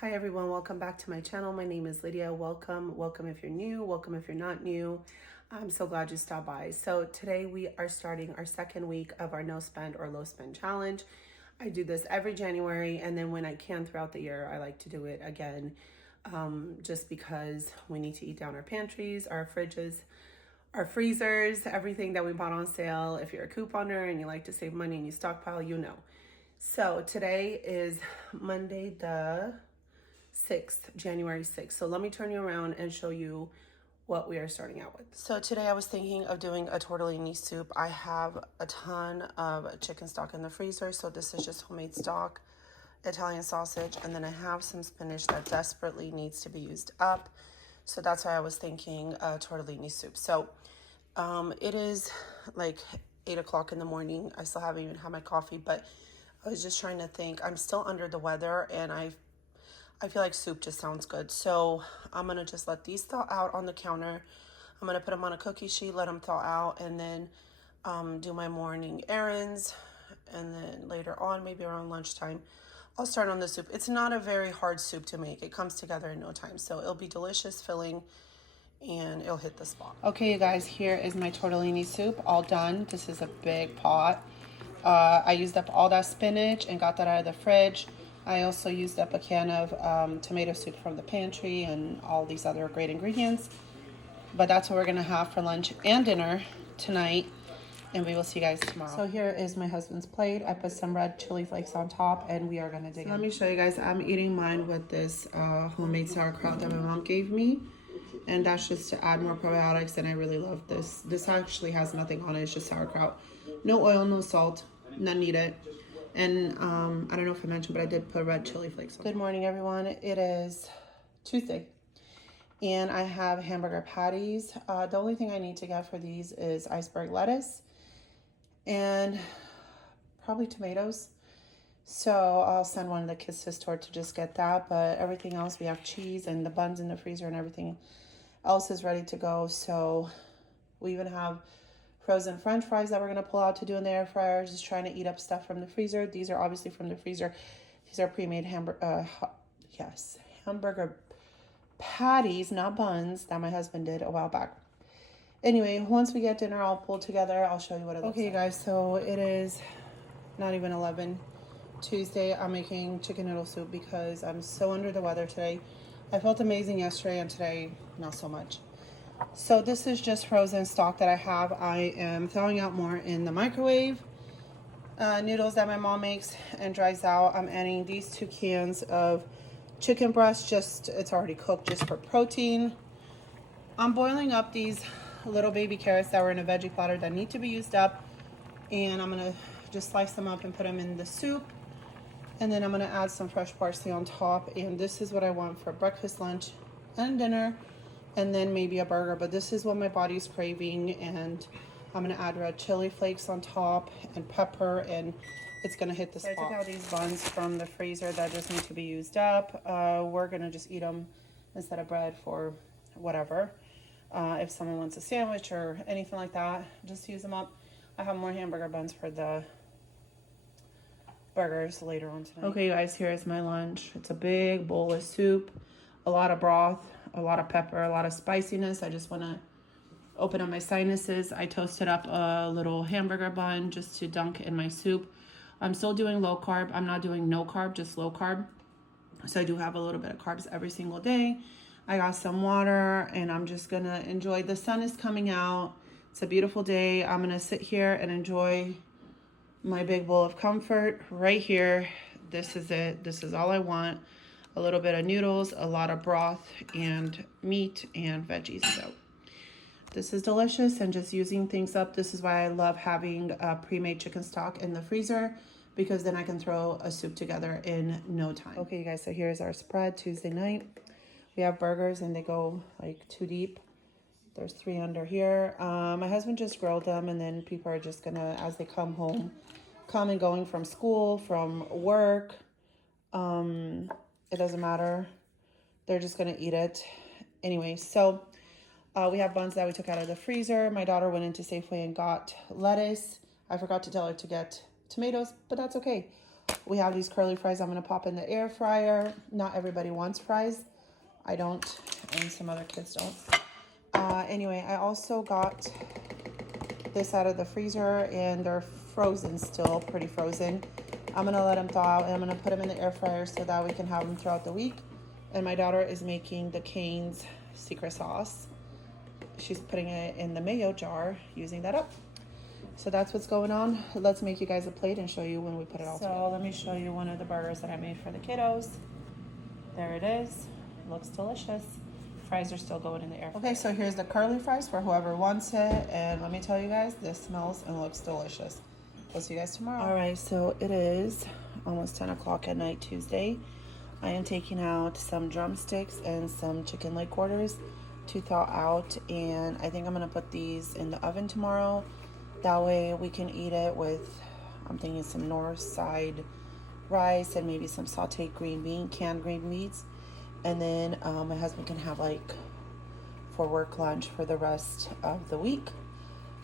Hi everyone, welcome back to my channel. My name is Lydia. Welcome if you're new, welcome if you're not new. I'm so glad you stopped by. So today we are starting our second week of our no spend or low spend challenge. I do this every January, and then when I can throughout the year, I like to do it again, just because we need to eat down our pantries, our fridges, our freezers, everything that we bought on sale. If you're a couponer and you like to save money and you stockpile, you know. So today is Monday the 6th, January 6th. So let me turn you around and show you what we are starting out with. So today I was thinking of doing a tortellini soup. I have a ton of chicken stock in the freezer, so this is just homemade stock, Italian sausage, and then I have some spinach that desperately needs to be used up. So that's why I was thinking tortellini soup. So it is like 8 o'clock in the morning. I still haven't even had my coffee, but I was just trying to think. I'm still under the weather, and I feel like soup just sounds good. So I'm going to just let these thaw out on the counter. I'm going to put them on a cookie sheet, let them thaw out, and then do my morning errands. And then later on, maybe around lunchtime, I'll start on the soup. It's not a very hard soup to make. It comes together in no time. So it'll be delicious, filling, and it'll hit the spot. Okay, you guys, here is my tortellini soup all done. This is a big pot. I used up all that spinach and got that out of the fridge. I also used up a can of tomato soup from the pantry and all these other great ingredients. But that's what we're gonna have for lunch and dinner tonight. And we will see you guys tomorrow. So here is my husband's plate. I put some red chili flakes on top, and we are gonna dig in. Let me show you guys. I'm eating mine with this homemade sauerkraut that my mom gave me. And that's just to add more probiotics, and I really love this. This actually has nothing on it, it's just sauerkraut. No oil, no salt, none needed. And I don't know if I mentioned, but I did put red chili flakes on. Good morning, everyone. It is Tuesday, and I have hamburger patties. The only thing I need to get for these is iceberg lettuce and probably tomatoes. So I'll send one of the kids to the store to just get that, but everything else, we have cheese and the buns in the freezer and everything else is ready to go. So we even have frozen French fries that we're gonna pull out to do in the air fryer. Just trying to eat up stuff from the freezer. These are obviously from the freezer. These are pre-made hamburger patties, not buns, that my husband did a while back. Anyway, once we get dinner all pulled together, I'll show you what it looks like. Okay, guys, so it is not even 11 Tuesday. I'm making chicken noodle soup because I'm so under the weather today. I felt amazing yesterday, and today not so much. So this is just frozen stock that I have. I am thawing out more in the microwave. Noodles that my mom makes and dries out. I'm adding these 2 cans of chicken breast, it's already cooked, just for protein. I'm boiling up these little baby carrots that were in a veggie platter that need to be used up, and I'm gonna just slice them up and put them in the soup. And then I'm gonna add some fresh parsley on top, and this is what I want for breakfast, lunch, and dinner, and then maybe a burger, but this is what my body's craving. And I'm gonna add red chili flakes on top and pepper, and it's gonna hit the spot. So I took out these buns from the freezer that just need to be used up. We're gonna just eat them instead of bread for whatever. If someone wants a sandwich or anything like that, just use them up. I have more hamburger buns for the burgers later on tonight. Okay, guys, here is my lunch. It's a big bowl of soup, a lot of broth, a lot of pepper, a lot of spiciness. I just want to open up my sinuses. I toasted up a little hamburger bun just to dunk in my soup. I'm still doing low carb. I'm not doing no carb, just low carb. So I do have a little bit of carbs every single day. I got some water, and I'm just gonna enjoy. The sun is coming out. It's a beautiful day. I'm gonna sit here and enjoy my big bowl of comfort right here. This is it. This is all I want. A little bit of noodles, a lot of broth, and meat and veggies. So this is delicious, and just using things up. This is why I love having pre-made chicken stock in the freezer, because then I can throw a soup together in no time. Okay, you guys, so here's our spread Tuesday night. We have burgers, and they go like 2 deep. There's 3 under here. My husband just grilled them, and then people are just gonna, as they come home, come and going from school, from work, it doesn't matter. They're just gonna eat it. Anyway, so we have buns that we took out of the freezer. My daughter went into Safeway and got lettuce. I forgot to tell her to get tomatoes, but that's okay. We have these curly fries I'm going to pop in the air fryer. Not everybody wants fries. I don't, and some other kids don't. Anyway, I also got this out of the freezer, and they're frozen still, pretty frozen. I'm going to let them thaw out, and I'm going to put them in the air fryer so that we can have them throughout the week. And my daughter is making the Cane's secret sauce. She's putting it in the mayo jar, using that up. So that's what's going on. Let's make you guys a plate and show you when we put it all together. So let me show you one of the burgers that I made for the kiddos. There it is. Looks delicious. Fries are still going in the air fryer. Okay, so here's the curly fries for whoever wants it. And let me tell you guys, this smells and looks delicious. We'll see you guys tomorrow. All right, so it is almost 10 o'clock at night, Tuesday. I am taking out some drumsticks and some chicken leg quarters to thaw out. And I think I'm going to put these in the oven tomorrow. That way we can eat it with, I'm thinking some north side rice and maybe some sauteed canned green beans. And then my husband can have like for work lunch for the rest of the week.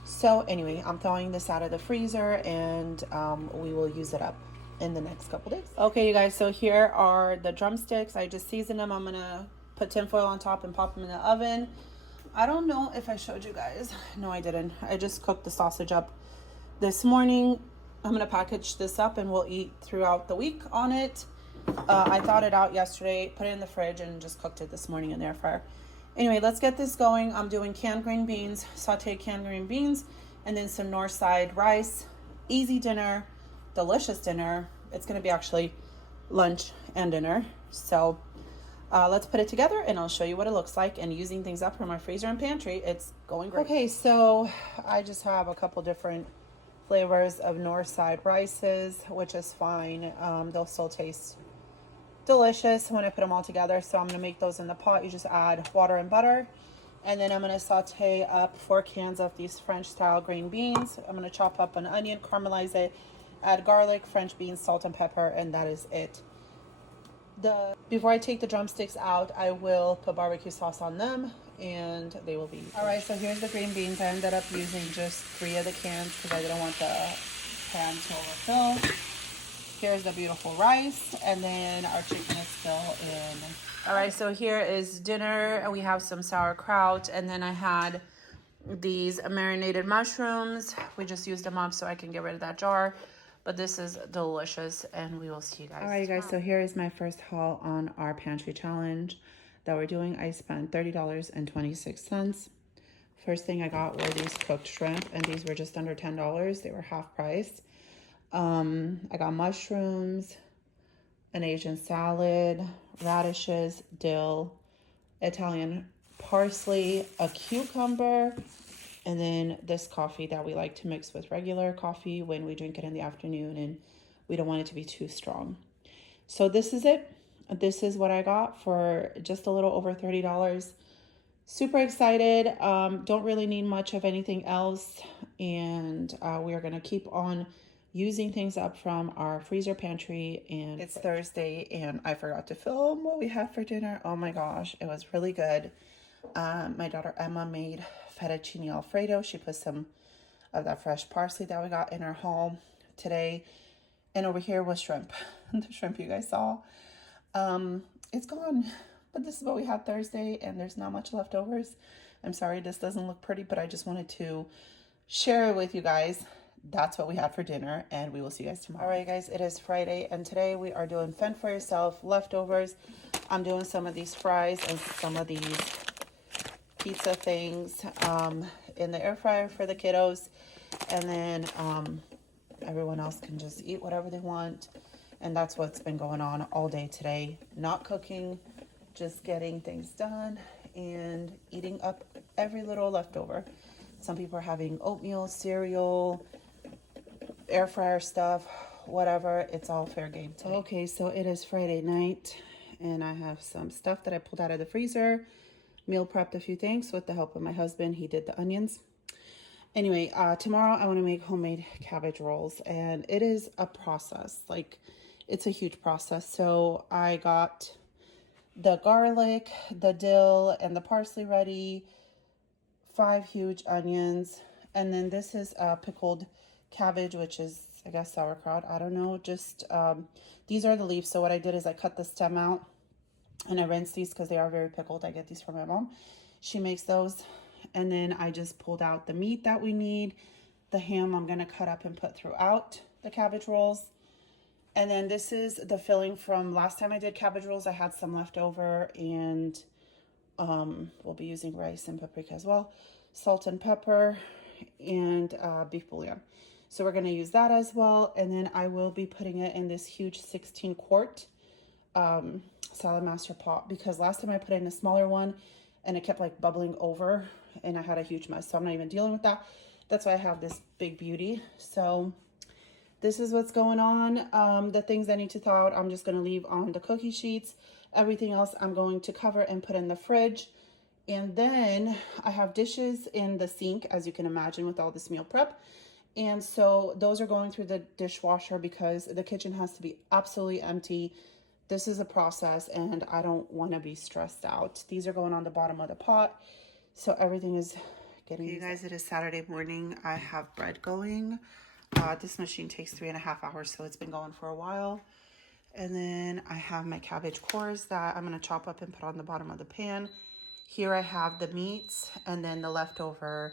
So anyway, I'm thawing this out of the freezer, and we will use it up in the next couple days. Okay, you guys, so here are the drumsticks. I just seasoned them. I'm going to put tinfoil on top and pop them in the oven. I don't know if I showed you guys. No, I didn't. I just cooked the sausage up this morning. I'm going to package this up and we'll eat throughout the week on it. I thawed it out yesterday, put it in the fridge, and just cooked it this morning in the air fryer. Anyway, let's get this going. I'm doing canned green beans, sauteed canned green beans, and then some north side rice. Easy dinner, delicious dinner. It's going to be actually lunch and dinner. So let's put it together and I'll show you what it looks like. And using things up from my freezer and pantry, it's going great. Okay, so I just have a couple different flavors of north side rices, which is fine. They'll still taste delicious when I put them all together. So I'm going to make those in the pot. You just add water and butter. And then I'm going to saute up 4 cans of these French style green beans. I'm going to chop up an onion, caramelize it, add garlic, French beans, salt and pepper, and that is it. Before I take the drumsticks out, I will put barbecue sauce on them and they will be. All right, so here's the green beans. I ended up using just 3 of the cans because I didn't want the pan to overfill. Here's the beautiful rice, and then our chicken is still in. All right, so here is dinner. We have some sauerkraut, and then I had these marinated mushrooms. We just used them up so I can get rid of that jar. But this is delicious, and we will see you guys. All right, you guys, so here is my first haul on our pantry challenge that we're doing. I spent $30.26. First thing I got were these cooked shrimp, and these were just under $10. They were half price. I got mushrooms, an Asian salad, radishes, dill, Italian parsley, a cucumber, and then this coffee that we like to mix with regular coffee when we drink it in the afternoon and we don't want it to be too strong. So this is it. This is what I got for just a little over $30. Super excited. Don't really need much of anything else. And we are going to keep on using things up from our freezer pantry. And it's Thursday and I forgot to film what we had for dinner. Oh my gosh, it was really good. My daughter Emma made fettuccine alfredo. She put some of that fresh parsley that we got in our haul today. And over here was shrimp. The shrimp you guys saw. It's gone. But this is what we had Thursday and there's not much leftovers. I'm sorry this doesn't look pretty, but I just wanted to share it with you guys. That's what we had for dinner, and we will see you guys tomorrow. All right, guys, it is Friday, and today we are doing fend for yourself leftovers. I'm doing some of these fries and some of these pizza things in the air fryer for the kiddos, and then everyone else can just eat whatever they want. And that's what's been going on all day today. Not cooking, just getting things done and eating up every little leftover. Some people are having oatmeal, cereal, air fryer stuff, whatever. It's all fair game today. Okay, so it is Friday night and I have some stuff that I pulled out of the freezer. Meal prepped a few things with the help of my husband. He did the onions. Anyway, tomorrow I want to make homemade cabbage rolls, and it is a process. Like, it's a huge process. So I got the garlic, the dill, and the parsley ready, 5 huge onions, and then this is pickled cabbage, which is, I guess sauerkraut, I don't know. Just, these are the leaves. So what I did is I cut the stem out and I rinse these because they are very pickled. I get these from my mom. She makes those. And then I just pulled out the meat that we need. The ham I'm gonna cut up and put throughout the cabbage rolls. And then this is the filling from last time I did cabbage rolls. I had some left over, and we'll be using rice and paprika as well. Salt and pepper and beef bouillon. So we're gonna use that as well. And then I will be putting it in this huge 16 quart salad master pot, because last time I put it in a smaller one and it kept like bubbling over and I had a huge mess. So I'm not even dealing with that. That's why I have this big beauty. So this is what's going on. The things I need to thaw out, I'm just gonna leave on the cookie sheets. Everything else I'm going to cover and put in the fridge. And then I have dishes in the sink, as you can imagine, with all this meal prep. And so those are going through the dishwasher because the kitchen has to be absolutely empty. This is a process and I don't want to be stressed out. These are going on the bottom of the pot. So everything is getting... Okay, you guys, it is Saturday morning. I have bread going. This machine takes 3.5 hours, so it's been going for a while. And then I have my cabbage cores that I'm going to chop up and put on the bottom of the pan. Here I have the meats and then the leftover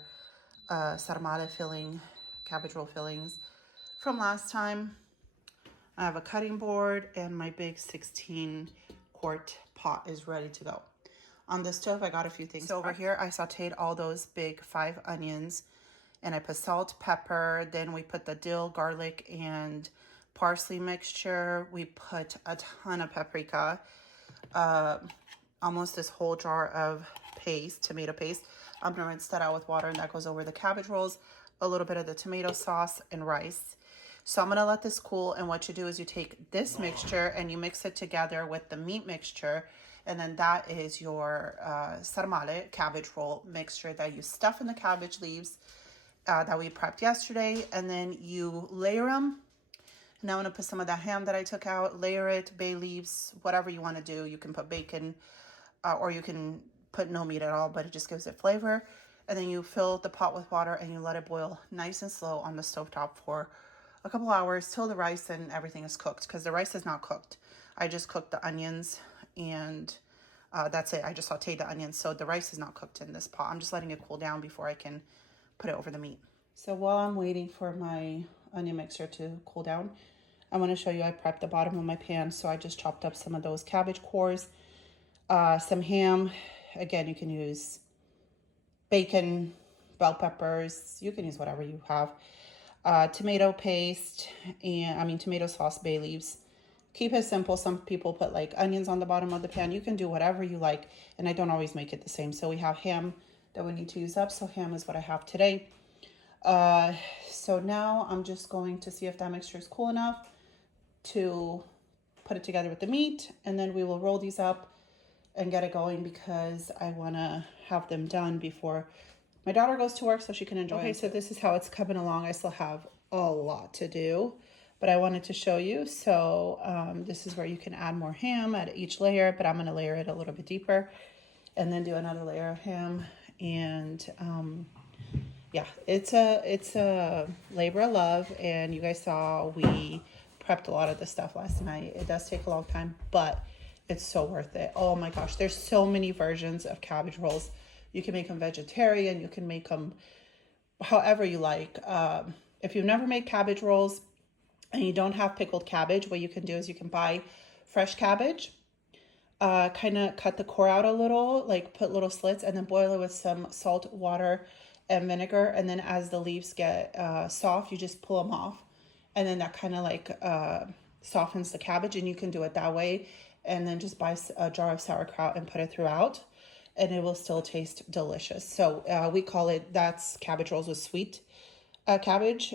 sarmale filling, cabbage roll fillings from last time. I have a cutting board and my big 16 quart pot is ready to go. On the stove, I got a few things. So over here, I sauteed all those big 5 onions and I put salt, pepper. Then we put the dill, garlic, and parsley mixture. We put a ton of paprika, almost this whole jar of paste, tomato paste. I'm gonna rinse that out with water and that goes over the cabbage rolls, a little bit of the tomato sauce and rice. So I'm gonna let this cool, and what you do is you take this mixture and you mix it together with the meat mixture, and then that is your sarmale cabbage roll mixture that you stuff in the cabbage leaves that we prepped yesterday, and then you layer them. Now I'm gonna put some of that ham that I took out, layer it, bay leaves, whatever you wanna do. You can put bacon or you can put no meat at all, but it just gives it flavor. And then you fill the pot with water and you let it boil nice and slow on the stovetop for a couple hours till the rice and everything is cooked, because the rice is not cooked. I just cooked the onions and that's it. I just sauteed the onions, so the rice is not cooked in this pot. I'm just letting it cool down before I can put it over the meat. So while I'm waiting for my onion mixture to cool down, I want to show you I prepped the bottom of my pan. So I just chopped up some of those cabbage cores, some ham. Again, you can use bacon, bell peppers. You can use whatever you have. Tomato paste, and tomato sauce, bay leaves. Keep it simple. Some people put like onions on the bottom of the pan. You can do whatever you like, and I don't always make it the same. So we have ham that we need to use up. So ham is what I have today. So now I'm just going to see if that mixture is cool enough to put it together with the meat, and then we will roll these up and get it going, because I want to have them done before my daughter goes to work so she can enjoy it. Okay, so this is how it's coming along. I still have a lot to do, but I wanted to show you. So this is where you can add more ham at each layer, but I'm going to layer it a little bit deeper and then do another layer of ham. And yeah, it's a labor of love. And you guys saw we prepped a lot of this stuff last night. It does take a long time, but it's so worth it. Oh my gosh, there's so many versions of cabbage rolls. You can make them vegetarian. You can make them however you like. If you've never made cabbage rolls and you don't have pickled cabbage, what you can do is you can buy fresh cabbage, kind of cut the core out a little, like put little slits, and then boil it with some salt, water, and vinegar. And then as the leaves get soft, you just pull them off. And then that kind of like softens the cabbage, and you can do it that way. And then just buy a jar of sauerkraut and put it throughout, and it will still taste delicious. So we call it, that's cabbage rolls with sweet cabbage,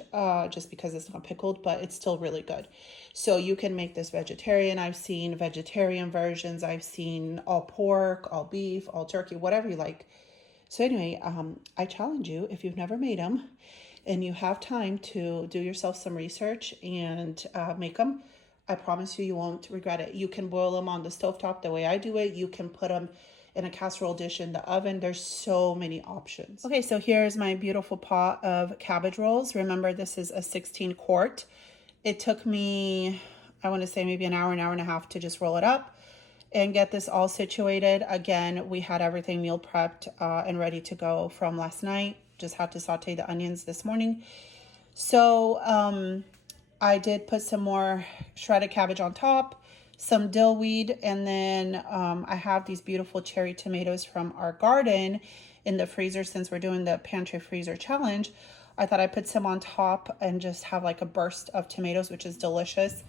just because it's not pickled, but it's still really good. So you can make this vegetarian. I've seen vegetarian versions. I've seen all pork, all beef, all turkey, whatever you like. So anyway, I challenge you, if you've never made them and you have time to do yourself some research and make them, I promise you, you won't regret it. You can boil them on the stovetop the way I do it. You can put them in a casserole dish in the oven. There's so many options. Okay, so here's my beautiful pot of cabbage rolls. Remember, this is a 16 quart. It took me, I want to say maybe an hour and a half to just roll it up and get this all situated. Again, we had everything meal prepped and ready to go from last night. Just had to saute the onions this morning. So I did put some more shredded cabbage on top, some dill weed, and then I have these beautiful cherry tomatoes from our garden in the freezer since we're doing the pantry freezer challenge. I thought I'd put some on top and just have like a burst of tomatoes, which is delicious.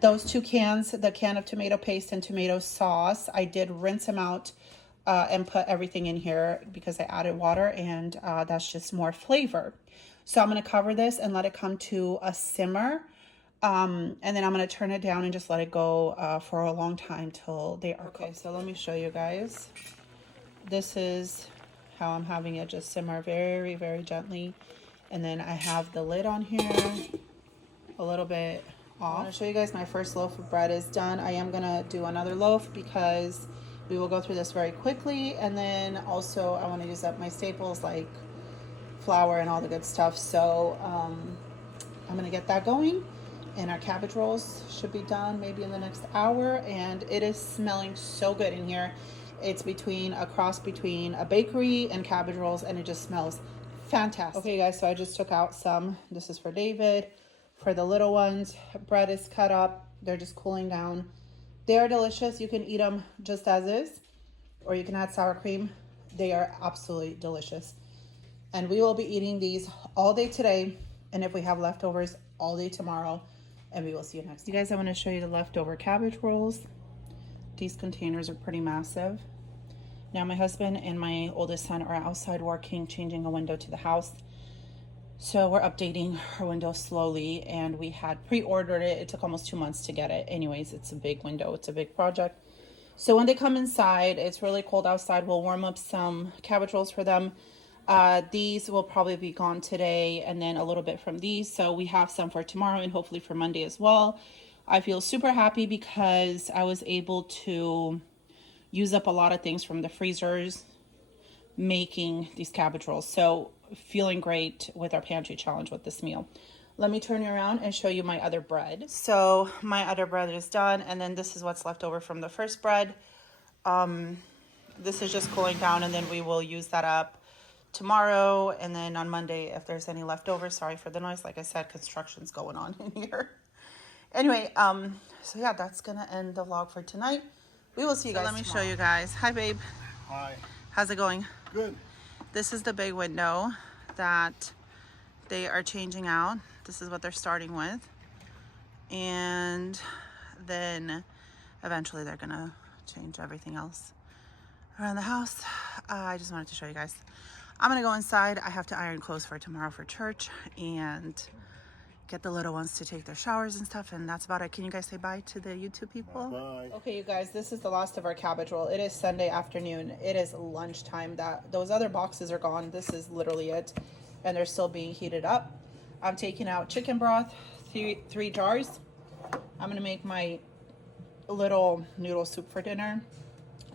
Those 2 cans, the can of tomato paste and tomato sauce, I did rinse them out and put everything in here because I added water, and that's just more flavor. So I'm going to cover this and let it come to a simmer. And then I'm going to turn it down and just let it go for a long time till they are cooked. Okay, so let me show you guys. This is how I'm having it just simmer very, very gently. And then I have the lid on here a little bit off. I want to show you guys my first loaf of bread is done. I am going to do another loaf because we will go through this very quickly. And then also I want to use up my staples like flour and all the good stuff. So I'm going to get that going. And our cabbage rolls should be done maybe in the next hour. And it is smelling so good in here. It's a cross between a bakery and cabbage rolls, and it just smells fantastic. Okay, guys, so I just took out some. This is for David. For the little ones, bread is cut up. They're just cooling down. They are delicious. You can eat them just as is, or you can add sour cream. They are absolutely delicious. And we will be eating these all day today, and if we have leftovers, all day tomorrow, and we will see you next time. You guys, I want to show you the leftover cabbage rolls. These containers are pretty massive. Now my husband and my oldest son are outside working, changing a window to the house. So we're updating our window slowly, and we had pre-ordered it. It took almost 2 months to get it. Anyways, it's a big window. It's a big project. So when they come inside, it's really cold outside. We'll warm up some cabbage rolls for them. These will probably be gone today, and then a little bit from these. So we have some for tomorrow and hopefully for Monday as well. I feel super happy because I was able to use up a lot of things from the freezers making these cabbage rolls. So feeling great with our pantry challenge with this meal. Let me turn you around and show you my other bread. So my other bread is done, and then this is what's left over from the first bread. This is just cooling down, and then we will use that up tomorrow, and then on Monday if there's any leftovers. Sorry for the noise. Like I said, construction's going on in here. Anyway, so yeah, that's gonna end the vlog for tonight. We will see you guys tomorrow. Let me show you guys. Hi, babe. Hi. How's it going? Good. This is the big window that they are changing out. This is what they're starting with. And then eventually they're gonna change everything else around the house. I just wanted to show you guys. I'm gonna go inside. I have to iron clothes for tomorrow for church and get the little ones to take their showers and stuff, and that's about it. Can you guys say bye to the YouTube people? Bye. Okay, you guys, this is the last of our cabbage roll. It is Sunday afternoon. It is lunchtime. Those other boxes are gone. This is literally it, and they're still being heated up. I'm taking out chicken broth, three jars. I'm gonna make my little noodle soup for dinner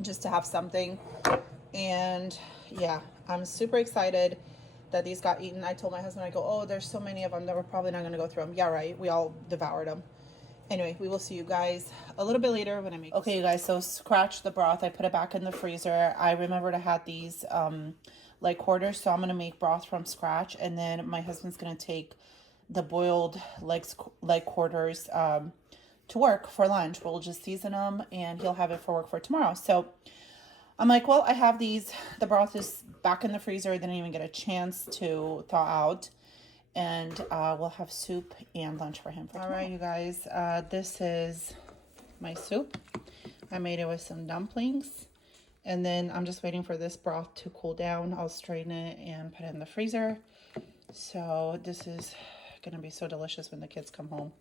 just to have something. And yeah, I'm super excited that these got eaten. I told my husband, I go, oh, there's so many of them that we're probably not gonna go through them. Yeah, right, we all devoured them. Anyway, we will see you guys a little bit later when I make Okay, you guys, so scratch the broth. I put it back in the freezer. I remembered I had these leg quarters, so I'm gonna make broth from scratch, and then my husband's gonna take the boiled leg quarters to work for lunch. We'll just season them, and he'll have it for work for tomorrow. So I'm like, well, I have these. The broth is back in the freezer. I didn't even get a chance to thaw out. And we'll have soup and lunch for him for tomorrow. All right, you guys. This is my soup. I made it with some dumplings. And then I'm just waiting for this broth to cool down. I'll strain it and put it in the freezer. So this is going to be so delicious when the kids come home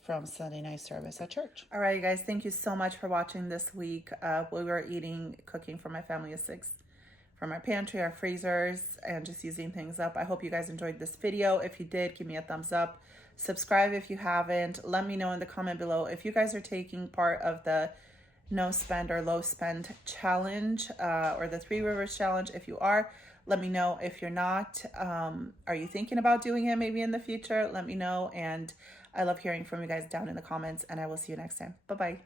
from Sunday night service at church. All right, you guys, thank you so much for watching this week. We were cooking for my family of 6 from our pantry, our freezers, and just using things up. I hope you guys enjoyed this video. If you did, give me a thumbs up. Subscribe if you haven't. Let me know in the comment below if you guys are taking part of the no spend or low spend challenge or the 3 rivers challenge. If you are, let me know. If you're not, are you thinking about doing it maybe in the future? Let me know. And I love hearing from you guys down in the comments, and I will see you next time. Bye-bye.